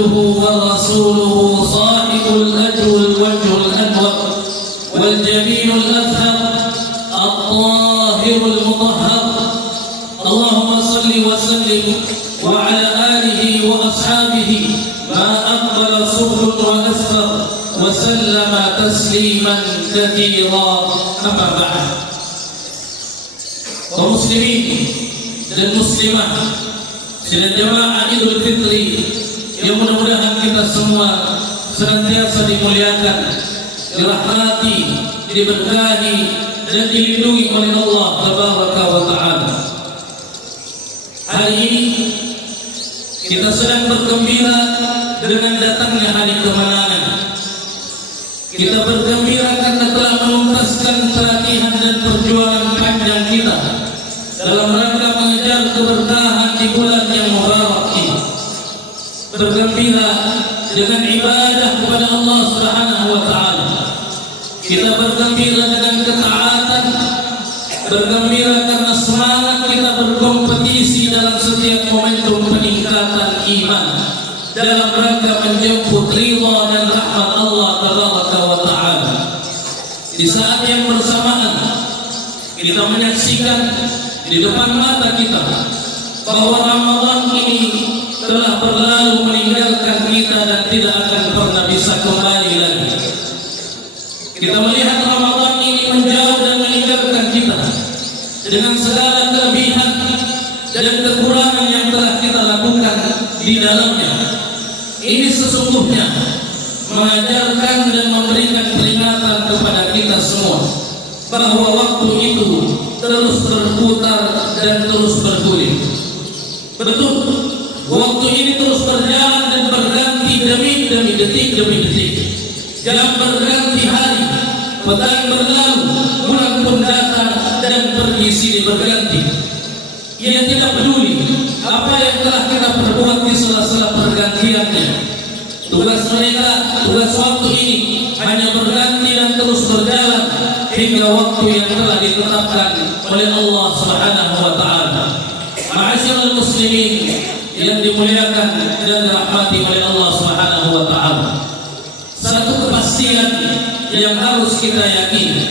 عبده ورسوله صاحب الأجر والوجه الأنور والجبين الأزهر الطاهر المطهر. اللهم صل وسلم وعلى آله وأصحابه ما أقبل صبح وأسفر وسلم تسليما كثيرا. أما بعد. Kaum muslimin dan muslimah sidang jamaah Idul Fitri yang mudah-mudahan kita semua senantiasa dimuliakan, dirahmati, diberkahi dan dilindungi oleh Allah Tabaraka wa Ta'ala. Hari ini kita sedang bergembira dengan datangnya hari kemenangan. Kita bergembira karena telah menuntaskan pelatihan dan perjuangan panjang kita dalam rangka mengejar keberkahan di bulan yang mubarak ini. Bergembira dengan ibadah kepada Allah Subhanahu wa Ta'ala. Kita bergembira dengan ketaatan, bergembira karena semangat kita berkompetisi dalam setiap momentum peningkatan iman dalam rangka menjemput ridha dan rahmat Allah Tabaraka wa Ta'ala. Di saat yang bersamaan kita menyaksikan di depan mata kita bahwa Ramadan ini telah berlalu meninggalkan kita dan tidak akan pernah bisa kembali lagi. Kita melihat Ramadan ini menjauh dan meninggalkan kita dengan segala kelebihan dan kekurangan yang telah kita lakukan di dalamnya. Ini sesungguhnya mengajarkan dan memberikan peringatan kepada kita semua bahwa waktu itu terus berputar dan terus bergulir. Betul, waktu ini terus berjalan dan berganti demi detik demi detik. Jam berganti hari, petang berlalu, bulan pun datang dan pergi sini berganti. Ia tidak peduli apa yang telah kita perbuat di sela-sela pergantiannya. Tugas mereka, tugas waktu ini hanya berganti dan terus berjalan hingga waktu yang telah ditetapkan oleh Allah Subhanahu wa Ta'ala. Ma'asyiral muslimin yang dimuliakan dan dirahmati oleh Allah Subhanahu wa Ta'ala. Satu kepastian yang harus kita yakini,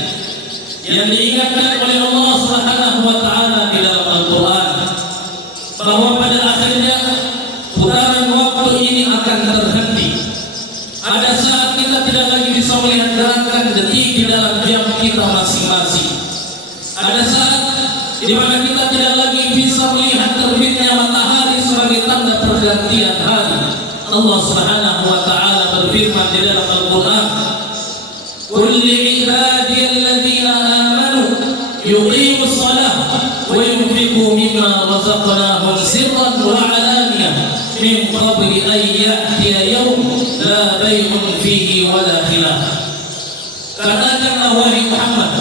yang diingatkan oleh Allah Subhanahu wa Ta'ala di dalam Al-Quran, bahwa pada akhirnya putaran waktu ini akan terhenti. Ada saat kita tidak lagi bisa melihat gerakan detik di dalam jam kita masing-masing. Ada saat di mana kita tidak lagi bisa melihat terbitnya matahari sebagai tanda pergantian hari. Allah Subhanahu wa Ta'ala berfirman di dalam Al-Quran, "Qul li'ibadiyalladzina amanu yuqimus shalah wa yunfiqu mimma razaqnahum sirran wa 'alaniyah min qabli an ya'tiya yawm la bay'un fihi wa la khilaf." Katakanlah wahai Muhammad,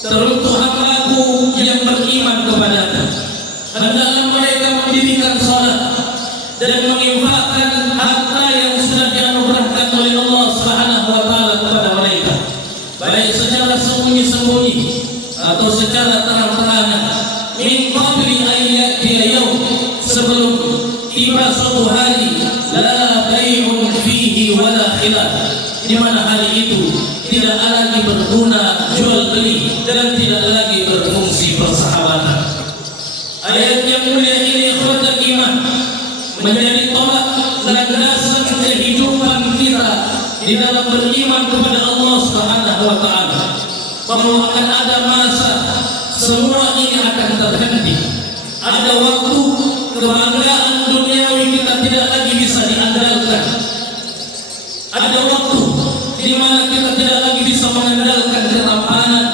teruntuk hamba-Ku yang beriman kepadaku, hendaklah mereka mendirikan salat dan menginfakkan harta yang sudah dianugerahkan oleh Allah Subhanahu wa Ta'ala kepada mereka, baik secara sembunyi-sembunyi atau secara terang-terangan, min qabli an ya'tiya yawm, sebelum tiba suatu hari, la bay'un fihi wa la khilaf, di mana hari itu tidak lagi berguna jual beli dan tidak lagi berfungsi persahabatan. Ayat yang mulia ini ikhwatul iman menjadi tolak landasan kehidupan kita di dalam beriman kepada Allah Subhanahu wa Ta'ala, bahwa akan ada masa semua ini akan terhenti. Ada waktu kebanggaan duniawi kita tidak lagi bisa diandalkan. Ada waktu di mana kita tidak lagi bisa mengandalkan ketampanan,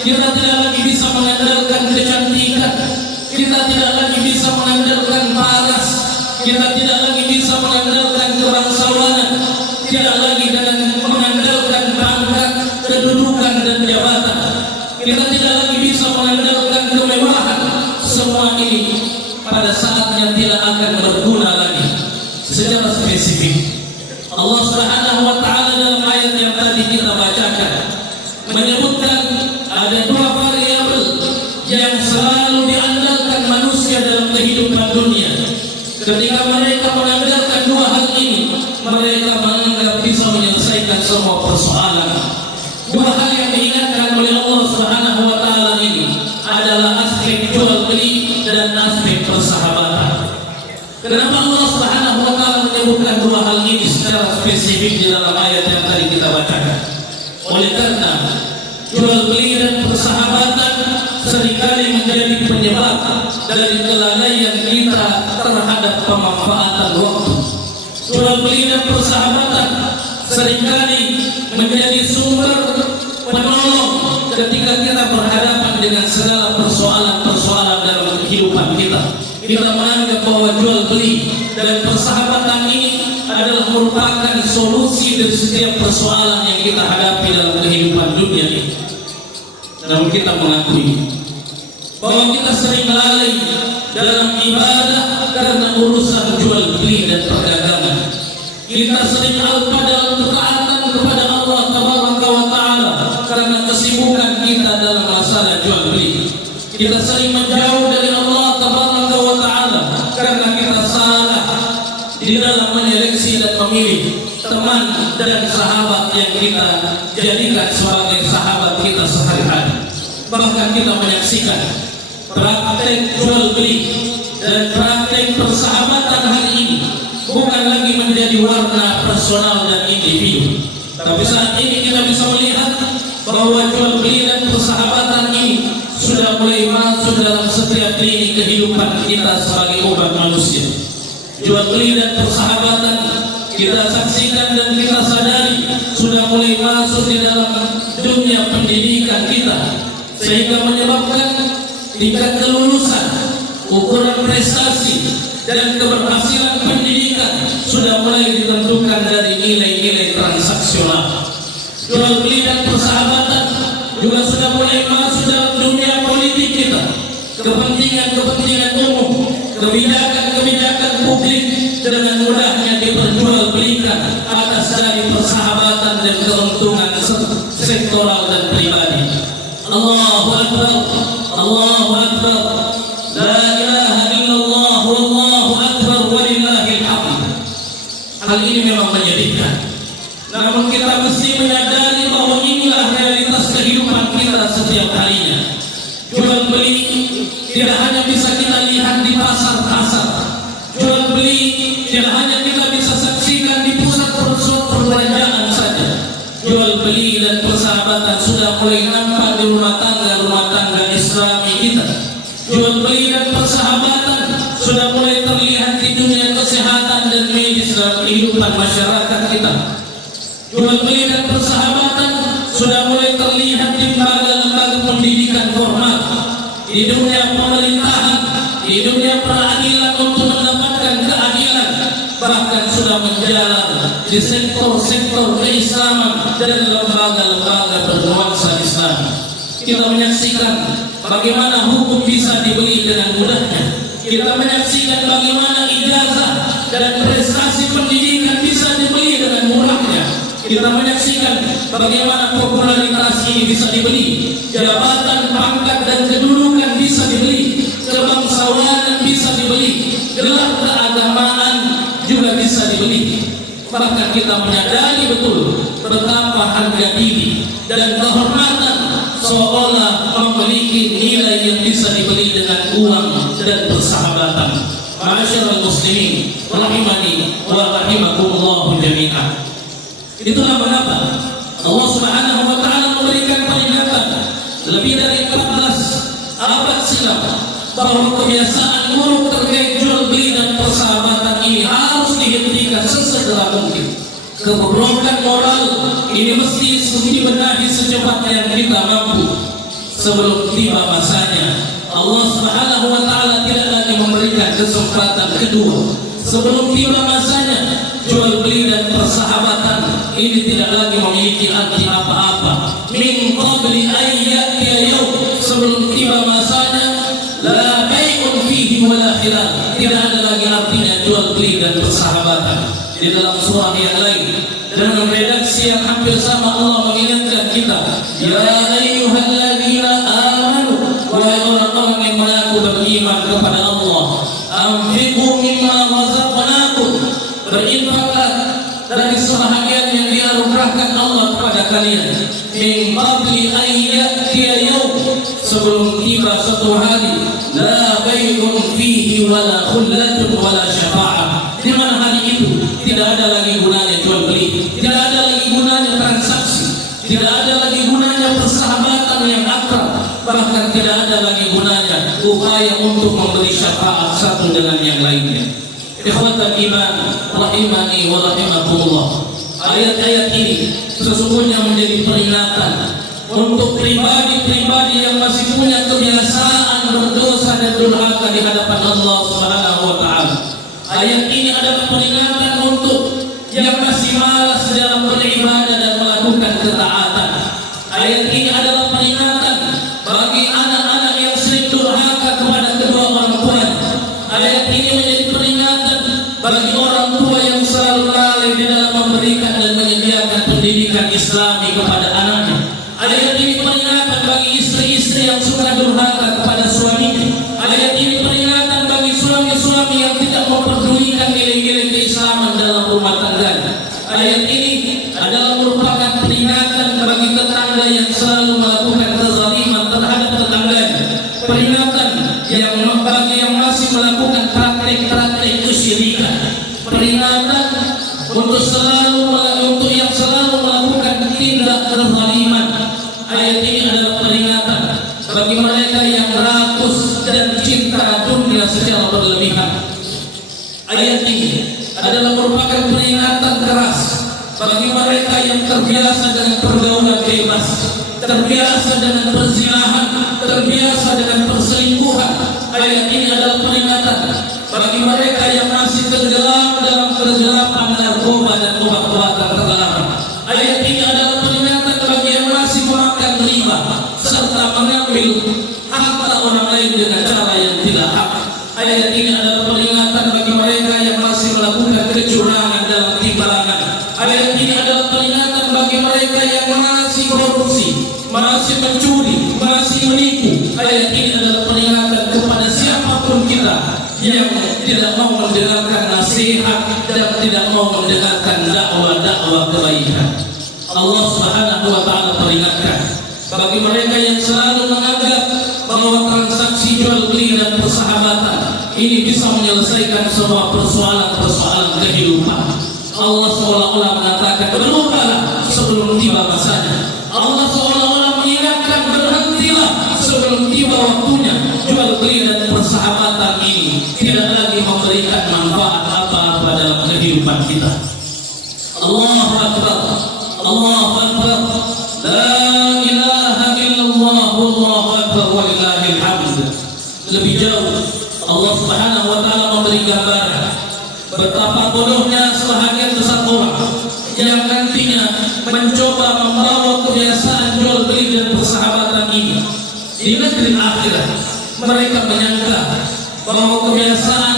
kita tidak lagi bisa mengandalkan kecantikan, kita tidak lagi bisa mengandalkan paras, kita tidak lagi bisa mengandalkan kebangsawanan, tidak lagi dengan mengandalkan pangkat, kedudukan dan jabatan, kita tidak lagi bisa mengandalkan kemewahan. Semua ini pada saatnya tidak akan berguna lagi. Secara spesifik Allah Subhanahu wa Ta'ala dalam ayat yang tadi kita bacakan menyebutkan ada dua variabel yang selalu diandalkan manusia dalam kehidupan dunia. Ketika mereka menanggalkan dua hal ini, mereka menganggap bisa menyelesaikan semua persoalan. Dua hal yang diingatkan oleh Allah Subhanahu wa taala ini adalah aspek jual beli dan aspek persahabatan. Kenapa Allah Subhanahu wa taala menyebutkan dua hal ini secara spesifik di dalam ayat yang tadi kita bacakan? Oleh karena jual beli dan persahabatan seringkali menjadi penyebab dari kelalaian kita terhadap pemanfaatan waktu. Jual beli dan persahabatan seringkali menjadi sumber penolong ketika kita berhadapan dengan segala persoalan-persoalan dalam kehidupan kita. Kita menganggap bahwa jual beli dan persahabatan ini adalah merupakan solusi dari setiap persoalan yang kita hadapi dalam kehidupan dunia ini. Namun kita mengakui bahwa kita sering lalai dalam ibadah karena urusan jual beli dan perdagangan. Kita sering alpa dalam ketaatan kepada Allah Tabaraka wa Ta'ala karena kesibukan kita dalam masalah jual beli. Kita sering menjauh dari Allah Tabaraka wa Ta'ala karena kita salah di dalam menyeleksi dan memilih teman dan sahabat yang kita jadikan sebagai sahabat kita sehari-hari. Bahkan kita menyaksikan praktek jual beli dan praktek persahabatan hari ini bukan lagi menjadi warna personal dan individu, tapi saat ini kita bisa melihat bahwa jual beli dan persahabatan ini sudah mulai masuk dalam setiap lini kehidupan kita sebagai umat manusia. Jual beli dan persahabatan kita saksikan dan kita sadari sudah mulai masuk di dalam dunia pendidikan kita, sehingga menyebabkan tingkat kelulusan, ukuran prestasi dan keberhasilan pendidikan sudah mulai ditentukan dari nilai-nilai transaksional. Jual beli dan persahabatan juga sudah mulai masuk dalam dunia politik kita. Kepentingan-kepentingan umum, kebijakan-kebijakan publik dengan mudahnya diperjualbelikan atas dari persahabatan dan keuntungan sektoral dan pribadi. Allahu Akbar, Allahu Akbar, la ilaha illallah, wallahu akbar, walillahil hamd. Hal ini memang menyedihkan, namun kita mesti menyadari bahwa inilah realitas kehidupan kita setiap harinya. Jual beli tidak hanya bisa kita lihat di pasar-pasar. Jual beli tidak hanya kita bisa saksikan di pusat-pusat perbelanjaan saja. Jual beli dan persahabatan sudah mulai nampak di rumah tangga Islami kita. Jual beli dan persahabatan sudah mulai terlihat di dunia kesehatan dan medis dalam kehidupan masyarakat kita. Jual beli dan persahabatan sudah mulai terlihat di lembaga-lembaga pendidikan formal, di dunia pemerintahan, di dunia peradilan untuk mendapatkan keadilan, bahkan sudah menjalar di sektor-sektor keislaman dan lembaga-lembaga bernuansa Islam. Kita menyaksikan bagaimana hukum bisa dibeli dengan mudahnya. Kita menyaksikan bagaimana ijazah dan prestasi pendidikan bisa dibeli dengan murahnya. Kita menyaksikan bagaimana popularitas ini bisa dibeli, jabatan, pangkat dan kedudukan bisa dibeli, kebangsawanan bisa dibeli, gelar keagamaan juga bisa dibeli. Bahkan kita menyadari betul betapa harga diri dan kehormatan seolah memiliki nilai yang bisa dibeli dengan uang dan persahabatan. Ma'asyiral muslimin rahimani wa rahimakumullah jami'an. Itulah mengapa Allah Subhanahu wa taala memberikan peringatan lebih dari 14 abad silam bahwa kebiasaan buruk terkait jual beli dan persahabatan ini harus dihentikan sesegera mungkin. Kebobrokan moral ini mesti dibenahi secepatnya yang kita mampu sebelum tiba masanya. Allah Subhanahu wa taala tidak lagi memberikan kesempatan kedua. Sebelum tiba masanya, jual beli dan persahabatan ini tidak lagi memiliki arti apa-apa. Min qabli an ya'tiya yaum, sebelum tiba masanya, la bai'un fihi wala khilal. Tidak ada lagi artinya jual beli dan persahabatan. Di dalam surah yang lain dengan redaksi yang hampir sama Allah mengingatkan kita, ya ayyuhalladzina amanu, wahai orang-orang yang mengaku beriman kepada Allah, anfiqu mimma kalian, min qabli an ya'tiya yawm, sebelum tiba suatu hari, la bai'un fihi wala khullatun wala syafa'ah, di mana hari itu tidak ada lagi gunanya jual beli, tidak ada lagi gunanya transaksi, tidak ada lagi gunanya persahabatan yang akrab, bahkan tidak ada lagi gunanya upaya untuk memberi syafaat satu dengan yang lainnya. Ikhwatal iman rahimani wa rahimakumullah. Ayat-ayat ini sesungguhnya menjadi peringatan untuk pribadi-pribadi yang masih punya kebiasaan berdosa dan durhaka di hadapan Allah Subhanahu wa taala. Ayat ini adalah peringatan untuk yang masih malas dalam beribadah dan melakukan ketaatan. Ayat ini adalah peringatan bagi anak-anak yang sering durhaka kepada kedua orang tuanya. Ayat ini menjadi peringatan bagi orang tua yang selalu lalai di dalam memberikan dan menyediakan pendidikan Islami kepada anaknya. Ayat ini peringatan bagi istri-istri yang suka durhaka kepada suaminya. Ayat ini peringatan bagi suami-suami yang tidak memperdulikan nilai-nilai keislaman dalam rumah tangganya. Ayat ini adalah merupakan peringatan bagi tetangga yang selalu melakukan kezaliman terhadap tetangganya. Peringatan yang bagi yang masih melakukan praktik-praktik kesyirikan. Peringatan untuk yang selalu melakukan tindak kezaliman. Ayat ini adalah peringatan bagi mereka yang rakus dan cinta dunia secara berlebihan. Ayat ini adalah merupakan peringatan keras bagi mereka yang terbiasa dengan pergaulan bebas, terbiasa dengan perzinahan, terbiasa dengan perselingkuhan. Ayat ini adalah peringatan bagi mereka yang masih tenggelam dalam kegelapan narkoba dan obat-obatan terlarang. Ayat ini adalah peringatan bagi yang masih memakan riba serta mengambil harta orang lain dengan cara yang tidak hak. Ayat ini adalah peringatan bagi mereka yang masih melakukan kecurangan dalam timbangan. Ayat ini adalah peringatan bagi mereka yang masih korupsi, masih mencuri, masih menipu. Ayat ini adalah peringatan kepada siapapun kita yang tidak mau mendengarkan nasihat dan tidak mau mendengarkan dakwah-dakwah kebaikan. Allah Subhanahu wa taala peringatkan bagi mereka yang selalu menganggap bahwa transaksi jual beli dan persahabatan ini bisa menyelesaikan semua persoalan-persoalan kehidupan. Allah seolah-olah mengatakan berubahlah sebelum tiba masanya. Allah seolah-olah mengingatkan berhentilah sebelum tiba waktunya. Jual beli dan persahabatan ini tidak lagi memberikan manfaat apa-apa dalam kehidupan kita. Allahu Akbar, Allahu Akbar, la ilaha illallah, Allahu Akbar, walillahil hamd. Lebih jauh Allah Subhanahu wa taala memberi gambaran betapa bodohnya sebahagian besar orang yang nantinya mencoba membawa kebiasaan jual beli dan persahabatan ini di negeri akhirat. Mereka menyangka bahwa kebiasaan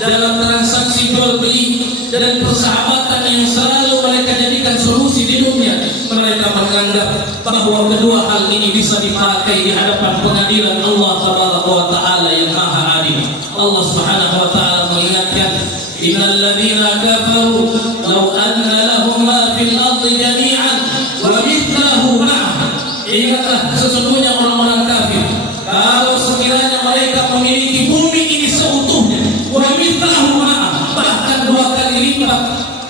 dalam transaksi jual beli dan persahabatan yang selalu mereka jadikan solusi di dunia, mereka menganggap bahwa kedua hal ini bisa dipakai di hadapan pengadilan Allah Tabaraka wa Ta'ala yang Maha Adil. Allah Subhanahu wa Ta'ala mengingatkan, innal ladzina kafaru law anna lahum ma fil ardi jami'an wa mithluhu ma'ah. Ingatlah sesungguhnya orang-orang kafir, kalau sekiranya mereka memiliki bumi ini seutuhnya, wa mithluhu ma'ah, bahkan 2 kali lipat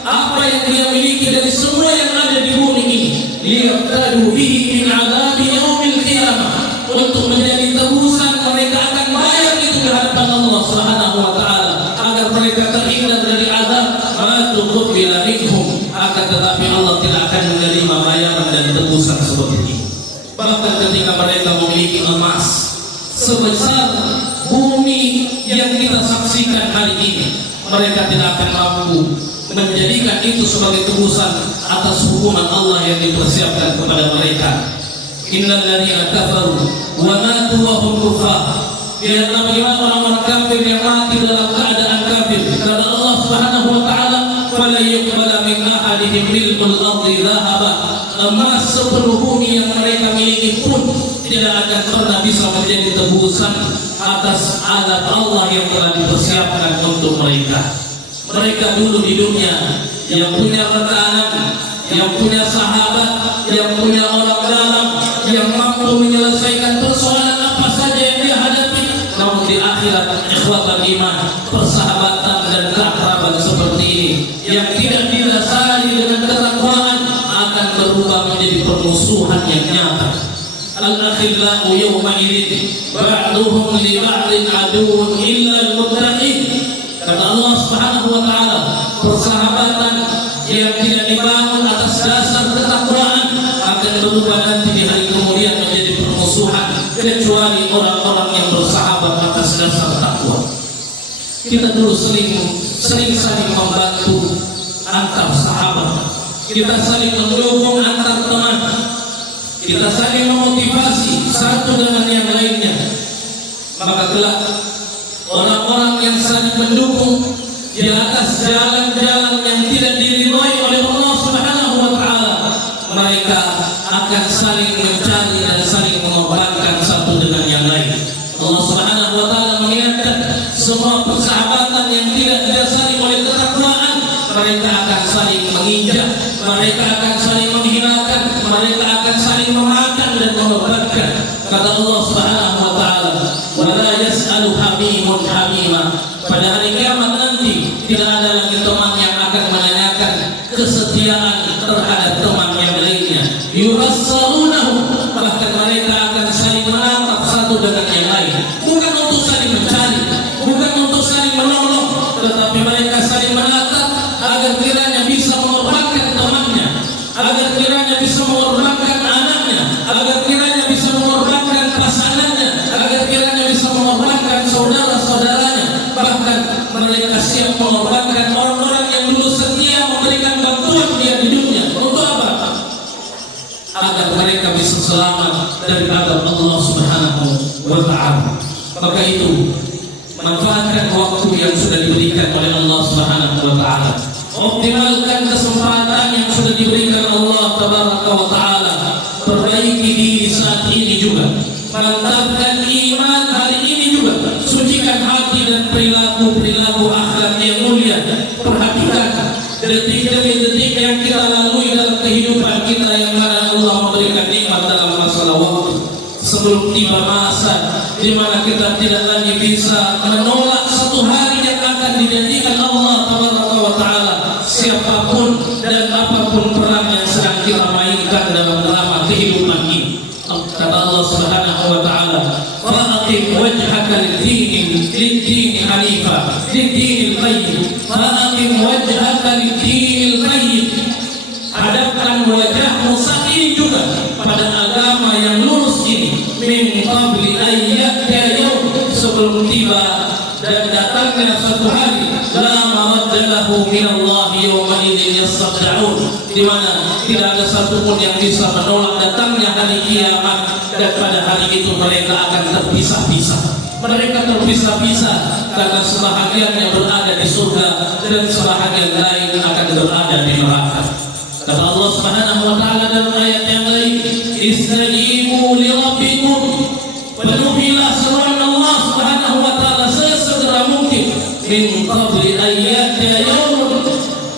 apa yang dia miliki dari semua yang ada di bumi ini, liyaftadu bihi min 'adzabi yaumil qiyamah, untuk menjadi tebusan mereka akan bayar itu di hadapan Allah Subhanahu wa Ta'ala agar mereka terhindar dari azab ma tuqbila minhum. Akan tetapi Allah tidak akan menerima bayaran dan tebusan seperti ini. Bahkan ketika mereka memiliki emas sebesar bumi yang kita saksikan hari ini, mereka tidak akan mampu menjadikan itu sebagai tebusan atas hukuman Allah yang dipersiapkan kepada mereka. Innal ladzina kafaru wa matu wa hum kuffar. Lihatlah bagaimana orang-orang kafir yang mati dalam keadaan kafir. Kata Allah Subhanahu wa Ta'ala, fala yuqbala min ahadihim milkul ardi dhahaba. Emas sepenuh bumi yang mereka miliki pun tidak akan pernah bisa menjadi tebusan atas azab Allah yang telah dipersiapkan untuk mereka. Mereka dulu di dunia yang punya rekanan, yang punya sahabat, yang punya orang dalam, yang mampu menyelesaikan persoalan apa saja yang dia hadapi. Namun di akhirat, ikhwatal iman, persahabatan dan keakraban seperti ini yang tidak didasari dengan ketakwaan akan berubah menjadi permusuhan yang nyata. Al-akhillau yawma idzin ba'duhum li ba'din aduwwun illa al-muttaqin. Kata Allah Subhanahu wa taala, persahabatan yang tidak dibangun atas dasar ketakwaan akan berubah nanti di hari kemudian menjadi permusuhan, kecuali orang-orang yang bersahabat atas dasar takwa. Kita dulu sering saling membantu antar sahabat, kita saling mendukung antar teman, kita saling memotivasi satu dengan yang lainnya. Maka kelak orang-orang yang saling mendukung di atas jalan-jalan yang tidak diridhai oleh Allah Subhanahu wa taala, mereka akan saling mencari dan saling mengorbankan satu dengan yang lain. Allah Subhanahu wa taala mengingatkan semua persahabatan yang tidak didasari oleh ketakwaan, mereka akan saling menginjak, mereka akan saling menghinakan, mereka akan saling memakan dan mengorbankan. Kata Allah Subhanahu wa taala, "Wa la yas'alu hamimun hamima." Pada hari kiamat nanti tidak ada lagi teman yang akan menanyakan kesetiaan terhadap teman yang lainnya. Yurassalunahu, bahkan mereka akan saling menatap satu dengan yang lain, bukan untuk saling mencari, bukan untuk saling menolong, tetapi mereka saling menatap agar kiranya bisa mengorbankan temannya, agar kiranya bisa mengorbankan anaknya, agar kiranya bisa mengorbankan pasangannya, agar kiranya bisa mengorbankan saudara-saudaranya. Bahkan mereka siap mengorbankan orang-orang yang dulu setia memberikan bantuan dia di dunia. Untuk apa? Agar mereka bisa selamat dari azab Allah Subhanahu wa taala. Maka itu, manfaatkan waktu yang sudah diberikan oleh Allah Subhanahu wa taala. Optimalkan kesempatan yang sudah diberikan Allah Tabaraka wa taala. Perbaiki diri saat ini juga. Mantapkan iman hari ini juga. Sucikan hati dan perilaku akhlak yang mulia. Perhatikan detik demi detik yang kita lalui dalam kehidupan kita, yang mana Allah memberikan nikmat dalam masalah waktu. Sebelum tiba masa di mana kita tidak lagi bisa menolak satu hari yang akan dijanjikan Allah Tabaraka wa taala, siapapun dan apapun peran yang sedang kita mainkan dalam drama kehidupan ini. Kata Allah Subhanahu wa taala, "Fa'aqim wajhaka lid-din hanifa, lid-din qayyim." Fa'aqim wajhaka lid-din qayyim. Hadapkan wajahmu saat ini juga pada agama yang lurus ini. Min qabli ayyata yaum, sebelum tiba dan datangnya suatu hari, la maradda lahu min Allah yawma idzin yastad'un, di mana tidak ada satupun yang bisa menolak datangnya hari kiamat, dan pada hari itu mereka akan terpisah-pisah. Mereka terpisah-pisah karena sebahagiannya berada di surga dan sebahagian lain akan berada di neraka. Kata Allah Subhanahu wa taala dalam ayat yang lain, "Istajibu li rabbikum." Penuhilah seruan Allah Subhanahu wa taala sesegera mungkin. Min qabli ayyata yaum,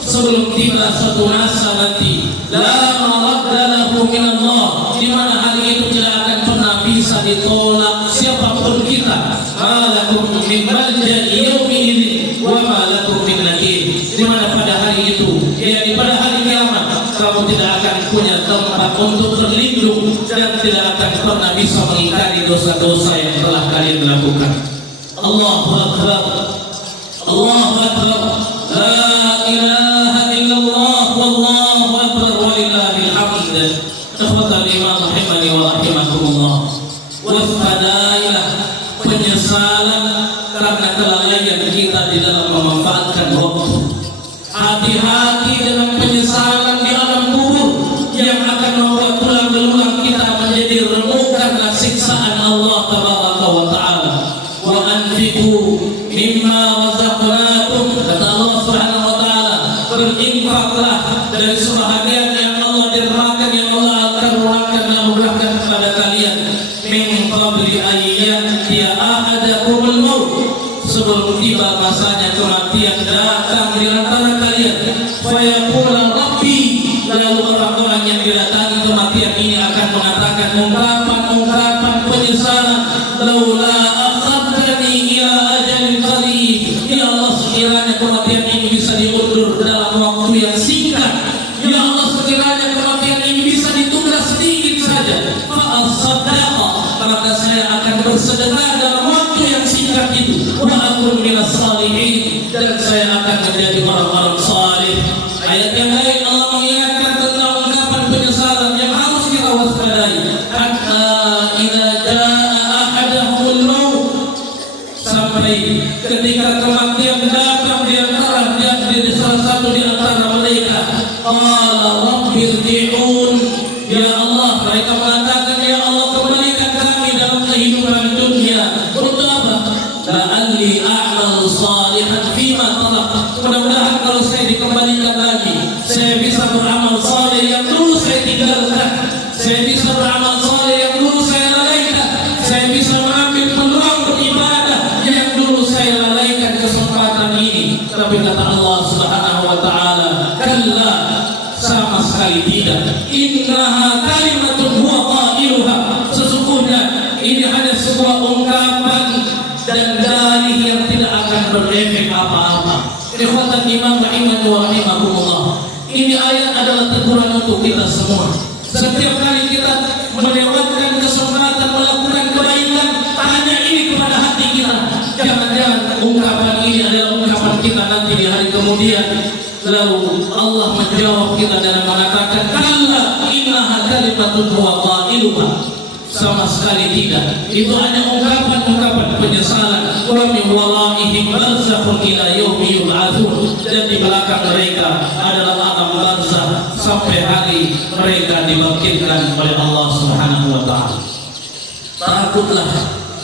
sebelum tiba suatu masa nanti, la maradda lahu min Allah, di mana hari itu tidak akan pernah bisa ditolak siapapun kita. Malakum min malja'i yaumi idzin wa ma lakum min nakir, di mana pada hari itu, yakni pada hari kiamat, kamu tidak akan punya tempat untuk berlindung dan tidak akan pernah bisa mengingkari dosa-dosa yang telah kalian lakukan. Allahu Akbar, Allahu Akbar, la ilaha illallah, wallahu akbar, walillahil hamd. Ikhwatal iman rahimani wa rahimakumullah. Waspadailah penyesalan karena kelalaian kita di dalam memanfaatkan waktu. Hati-hati dengan penyesalan di alam kubur yang akan membuat tulang belulang kita menjadi remuk karena siksaan Allah Tabaraka wa taala. Wa anfiqu mimma razaqnakum, kata Allah Subhanahu wa taala, berinfaklah dari sebahagian yang Allah dermakan, yang Allah karuniakan dan murahkan kepada kalian. Min qabli ayyatiya ahadakumul maut, sebelum tiba masanya kematian datang di antara kalian. Fayaqula rabbi, lalu Ayat yang lain Allah mengingatkan tentang ungkapan penyesalan yang harus kita waspadai. Hatta idza jaa ahadahumul maut, sampai ketika kematian datang di salah satu di antara mereka, qala rabbirji'un, ya Allah, mereka mengatakan, ya Allah, kembalikan kami dalam kehidupan dunia. Untuk apa? La'alli a'malu salihan fima tarak, mudah-mudahan kalau saya dikembalikan lagi, saya bisa beramal saleh yang dulu saya tinggalkan, saya bisa beramal saleh yang dulu saya lalaikan, saya bisa mengambil peluang beribadah yang dulu saya lalaikan kesempatan ini. Tapi kata Allah Subhanahu wa taala, kalla, sama sekali tidak. Innaha kalimatun huwa qailuha, sesungguhnya ini hanya sebuah ungkapan dan dalih yang tidak akan berefek apa-apa. Ikhwatan iman rahimani wa rahimakumullah, ini ayat adalah teguran untuk kita semua. Setiap kali kita melewatkan kesempatan melakukan kebaikan, tanya ini kepada hati kita. Jangan-jangan ungkapan ini adalah ungkapan kita nanti di hari kemudian. Lalu Allah menjawab kita dan mengatakan, kalla innaha kalimatun huwa qailuha, sama sekali tidak. Itu hanya ungkapan-ungkapan penyesalan. Wa min waraihim barzakhun ila yaumi yub'atsun, dan di belakang mereka adalah alam barzakh sampai hari mereka dibangkitkan oleh Allah Subhanahu wa taala.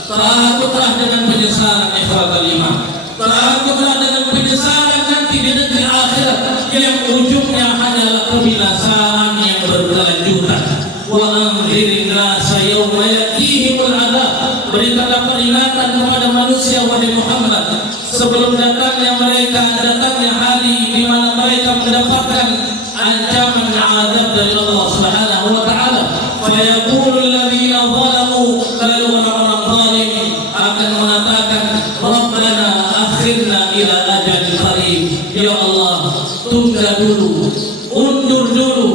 Takutlah dengan penyesalan, ikhwatal iman. Takutlah dengan penyesalan nanti di negeri akhirat yang ujungnya hanyalah kebinasaan yang berkelanjutan. Wa anzirin nasa yawma yatihimul adab, berikanlah peringatan kepada manusia wahai Muhammad sebelum datangnya hari di mana mereka mendapatkan ancaman azab dari Allah Subhanahu wa taala. Fa yaqulu alladziina zalamu, lalu orang-orang zalim akan mengatakan, Rabbana akhirna ila ajalin qarib, ya Allah, tunda dulu, undur dulu,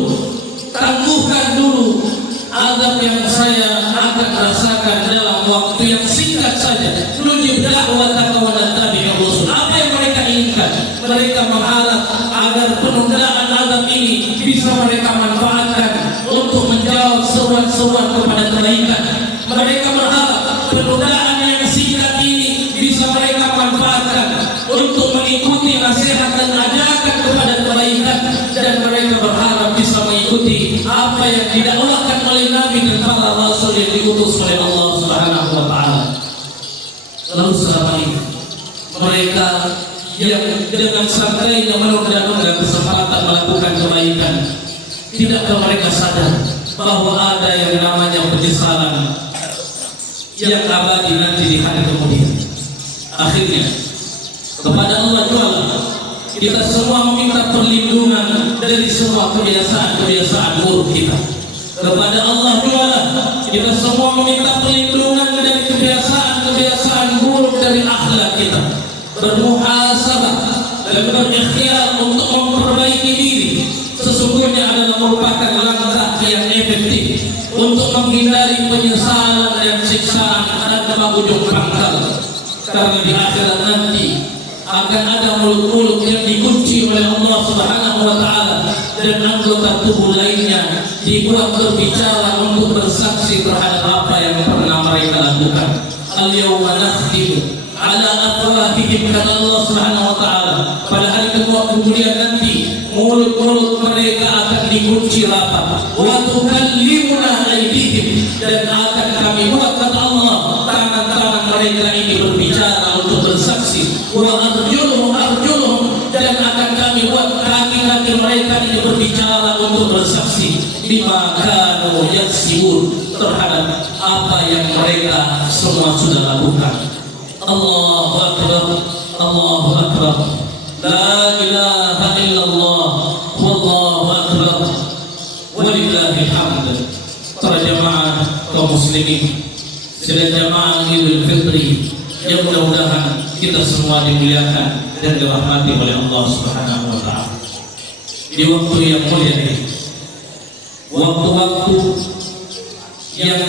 tangguhkan dulu azab yang saya akan rasakan dalam waktu yang singkat saja. Nujib da'wataka wa nattabi'ir rusul. Apa yang mereka inginkan? Mereka mengharap agar penundaan azab ini bisa mereka manfaatkan untuk menjawab seruan-seruan kepada kebaikan. Mereka berharap penundaan yang singkat ini bisa mereka manfaatkan untuk mengikuti nasihat dan ajakan kepada kebaikan, dan mereka berharap bisa mengikuti apa yang didakwahkan oleh Nabi dan para Rasul yang diutus oleh Allah Subhanahu wa taala. Lalu selama ini mereka yang dengan santainya menunda-nunda kesempatan melakukan kebaikan, tidakkah mereka sadar bahwa ada yang namanya penyesalan yang abadi nanti di hari kemudian? Akhirnya kepada Allah Ta'ala kita semua meminta perlindungan dari semua kebiasaan buruk kita. Kepada Allah Ta'ala kita semua meminta perlindungan dari kebiasaan buruk dari akhlak kita. Bermuhasabah dan berikhtiar untuk memperbaiki diri sesungguhnya adalah merupakan langkah yang efektif untuk menghindari penyesalan dan siksaan pada ujung pangkal. Karena di akhirat nanti akan ada mulut-mulut yang dikunci oleh Allah Subhanahu wa taala, dan anggota tubuh lainnya dibuat berbicara untuk bersaksi terhadap apa yang pernah mereka lakukan. Al-yawma nakhtimu ala afwahihim, kata Allah Subhanahu wa taala, pada hari kemudian nanti mulut-mulut mereka akan dikunci rapat. Wa tukallimuna aydihim, dan akan kami buat, kata Allah, tangan-tangan mereka ini berbicara untuk bersaksi. Wa arjuluhum, dan akan kami buat kaki-kaki mereka ini berbicara untuk bersaksi. Bima kanu yaksibun, terhadap apa yang mereka semua sudah lakukan. Allahu Akbar, Allahu Akbar, la ilaha illallah, wallahu akbar, walillahil hamd. Para jamaah kaum muslimin, sidang jamaah Idul Fitri yang mudah-mudahan kita semua dimuliakan dan dirahmati oleh Allah Subhanahu wa taala. Di waktu yang mulia ini, waktu-waktu yang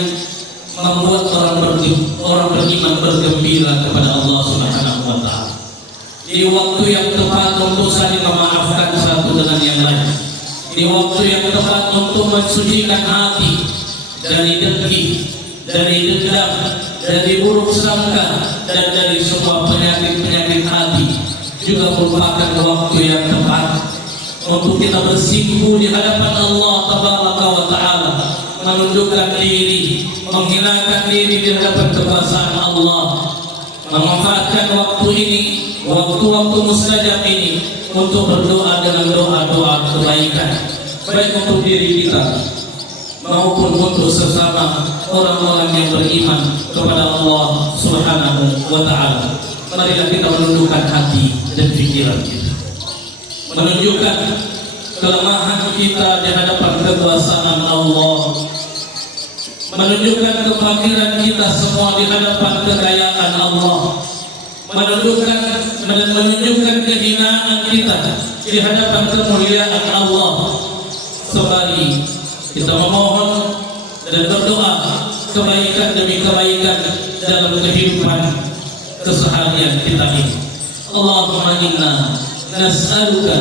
membuat orang beriman bergembira kepada Allah Subhanahu wa taala. Di waktu yang tepat untuk saling memaafkan satu dengan yang lain. Di waktu yang tepat untuk mensucikan hati dari dengki, dari dendam, dari buruk sangka, dan dari semua penyakit-penyakit hati. Juga merupakan waktu yang tepat untuk kita bersimpuh di hadapan Allah Tabaraka wa Ta'ala, menundukkan diri, menghinakan diri di hadapan kekuasaan Allah, memanfaatkan waktu ini, waktu-waktu mustajab ini untuk berdoa dengan doa-doa kebaikan, baik untuk diri kita maupun untuk sesama orang-orang yang beriman kepada Allah Subhanahu wa Ta'ala. Marilah kita menundukkan hati dan pikiran kita, menunjukkan kelemahan kita di hadapan kekuasaan Allah, menunjukkan kefakiran kita semua di hadapan kekayaan Allah, menunjukkan kehinaan kita di hadapan kemuliaan Allah. Sembari kita memohon dan berdoa kebaikan demi kebaikan dalam kehidupan keseharian kita ini. Allahumma inna nas'aluka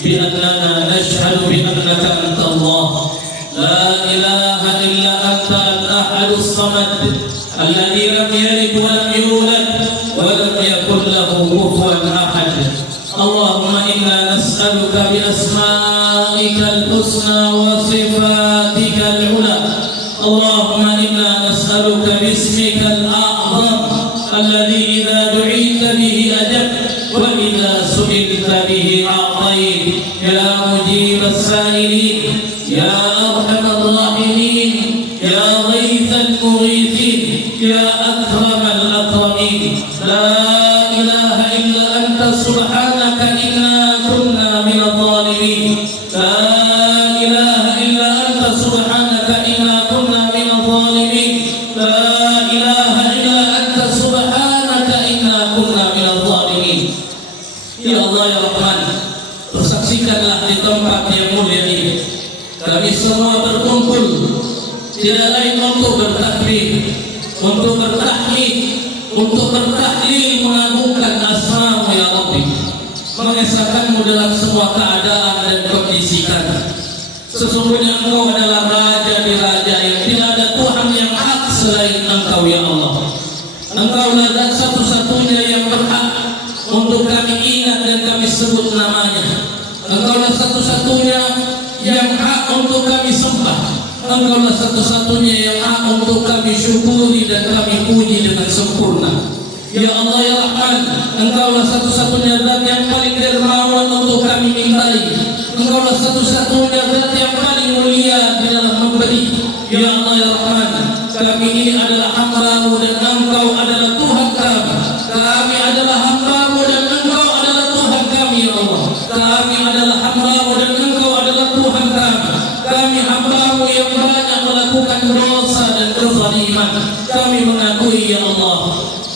bi annana nashhadu bi annaka antallah la ilaha illa anta al-ahadus samad alladhi lam yalid wa lam yulad wa lam yakul lahu kufuwan ahad. Allahumma inna nas'aluka bi asma'ika al-husna wa sifatika al-ula. Allahumma inna nas'aluka bi ismika al-a'zam alladhi idza du'ita bihi ajabta wa idza su'ilta bihi a'tayta ya mujib as-sa'ilin ya arhamar rahimin ya ghaythal mughithin ya akramal akramin. La ilaha illa anta subhanaka inna kunna minadh dhalimin. La ilaha illa anta subhanaka inna kunna minadh dhalimin. La ilaha illa anta subhanaka inna kunna minadh dhalimin. Ya Allah ya Rahman, persaksikanlah di tempat yang mulia ini kami semua berkumpul tidak lain untuk bertakbir, untuk bertahmid, untuk bertahlil, mengagungkan asma-Mu ya Rabbi, mengesahkan-Mu dalam semua keadaan dan kondisi kami. Sesungguhnya Engkau adalah Raja di Raja yang tidak ada Tuhan yang hak selain Engkau ya Allah. Engkaulah zat satu-satunya yang berhak untuk kami ingat dan kami sebut namanya. Engkaulah satu-satunya yang hak untuk kami sembah. Engkaulah satu-satunya yang hak untuk kami syukuri dan kami puji dengan sempurna. Ya Allah ya Rahman, Engkaulah satu-satunya zat yang paling dermawan untuk kami mintai. Engkaulah satu-satunya zat yang paling mulia di dalam memberi. Ya Allah ya Rahman, kami ini adalah hamba-Mu dan Engkau adalah Tuhan kami. Kami adalah hamba-Mu dan Engkau adalah Tuhan kami ya Allah. Kami adalah hamba-Mu dan Engkau adalah Tuhan kami. Kami hamba-Mu yang banyak melakukan dosa dan kezaliman. Kami mengakui ya Allah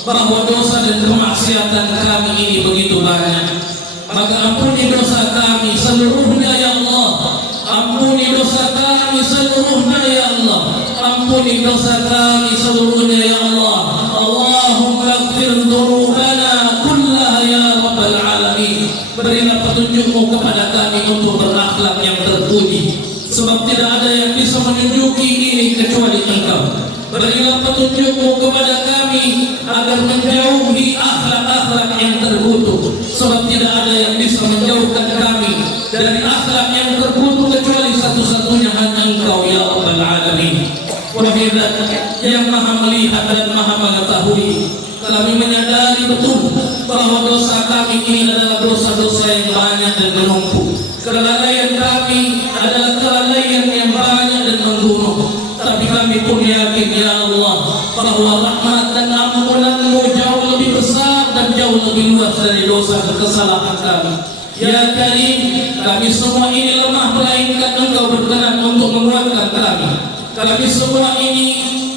bahwa dosa dan kemaksiatan kami ini begitu banyak. Maka ampuni dosa kami seluruhnya ya Allah. Ampuni dosa kami seluruhnya ya Allah. Ampuni dosa kami seluruhnya ya Allah. Allahumma ighfir dzunubana kullaha ya rabbal alamin. Berilah petunjuk-Mu kepada kami untuk berakhlak yang terpuji, sebab tidak ada yang bisa menunjuki ini kecuali Engkau. Berilah petunjuk-Mu kepada kami agar menjauhi akhlak-akhlak yang terkutuk, sebab tidak ada yang bisa menjauhkan kami dari akhlak yang terkutuk kecuali satu-satunya hanya Engkau ya Rabbal Alamin. Wahai Zat yang Maha melihat dan Maha mengetahui, kami menyadari betul bahwa dosa kami ini adalah dosa-dosa yang banyak dan menumpuk. Kelalaian kami adalah kelalaian yang banyak dan membunuh. Tapi kami pun yakin ya Allah bahwa rahmat dan ampunan-Mu jauh lebih besar dan jauh lebih luas dari dosa dan kesalahan kami. Ya Karim, kami semua ini lemah melainkan Engkau berkenan untuk menguatkan kami. Kami semua ini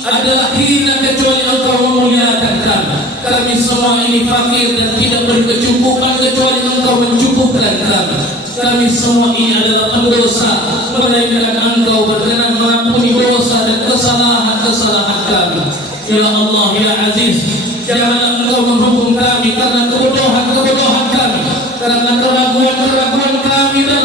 adalah hina kecuali Engkau memuliakan kami. Kami semua ini fakir dan tidak berkecukupan kecuali Engkau mencukupkan kami. Kami semua ini adalah pendosa melainkan Engkau berkenan mengampuni dosa dan kesalahan-kesalahan kami. Ya Allah ya Aziz, janganlah Engkau menghukum kami karena kebodohan-kebodohan kami, karena keraguan-keraguan kami dan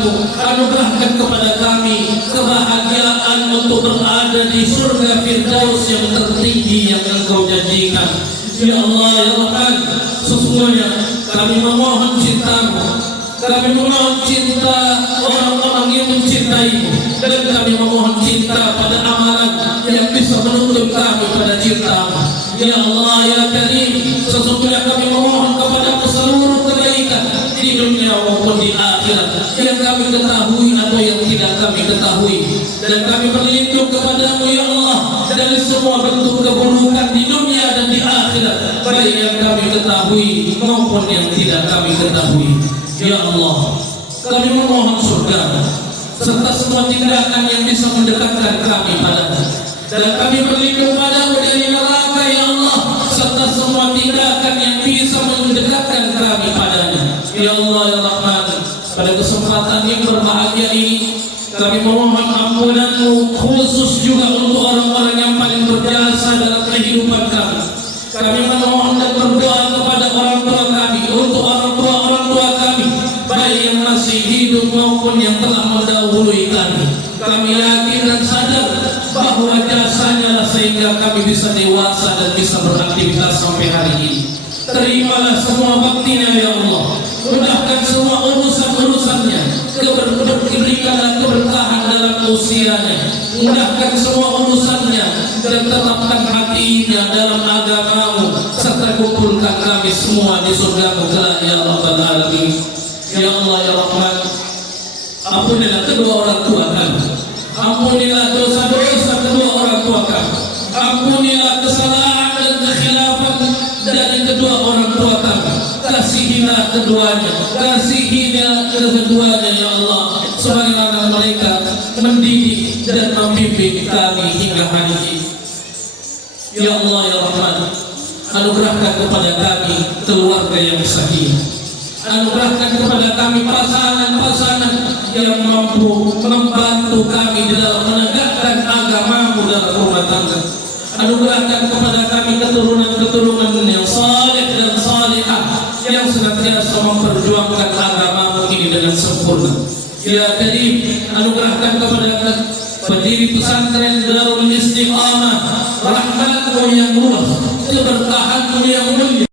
rahmat-Mu, anugerahkan kepada kami kebahagiaan untuk berada di surga Firdaus yang tertinggi yang Engkau janjikan. Ya Allah ya Rahman, sesungguhnya kami memohon cinta-Mu, kami memohon cinta orang-orang yang mencintai-Mu, dan kami memohon cinta pada amalan yang bisa menuntut kami pada cinta-Mu. Ya Allah ya Karim, sesungguhnya kami memohon kepada-Mu seluruh kebaikan di dunia maupun di akhirat yang kami ketahui atau yang tidak kami ketahui, dan kami berlindung kepada-Mu ya Allah dari semua bentuk keburukan di dunia dan di akhirat, baik yang kami ketahui maupun yang tidak kami ketahui. Ya Allah, kami memohon surga serta semua tindakan yang bisa mendekatkan kami padamu, dan kami berlindung padamu dari neraka ya Allah, serta semua tindakan yang bisa mendekatkan kami padanya. Ya Allah ya Rahman, pada kesempatan yang berbahagia ini kami memohon ampunan-Mu khusus juga untuk orang-orang yang paling berjasa dalam kehidupan kami. Kami memohon dan berdoa kepada orang tua kami, untuk orang tua kami, baik yang masih hidup maupun yang telah mendahului kami. Kami yakin dan sadar bahwa jasanya lah sehingga kami bisa dewasa dan bisa beraktivitas sampai hari ini. Terimalah semua baktinya ya Allah, mudahkan semua urusan-urusannya, berikanlah keberkahan dalam usianya, mudahkan semua urusannya, dan tetapkan hatinya dalam agama-Mu, serta kumpulkan kami semua di surga-Mu kelak ya Rabbal Alamin. Ya Allah ya Rahman, ampunilah kedua orang tua kami, ampunilah dosa-dosa kedua orang tua kami, ampunilah kesalahan dan kekhilafan dari kedua orang tua kami. Kasihilah keduanya, kasihilah keduanya ya Allah, sebagaimana mereka mendidik dan membimbing kami hingga hari ini. Ya Allah ya Rahman, anugerahkan kepada kami keluarga yang sakinah, anugerahkan kepada kami pasangan-pasangan yang mampu membantu kami dalam menegakkan agama-Mu dalam rumah tangga. Anugerahkan kepada kami keturunan-keturunan yang saleh dan salihah, yang senantiasa memperjuangkan agama-Mu ini dengan sempurna. Ya Karim, anugerahkan kepada pendiri pesantren Darul Istiqamah rahmat-Mu yang luas, keberkahan-Mu yang mulia.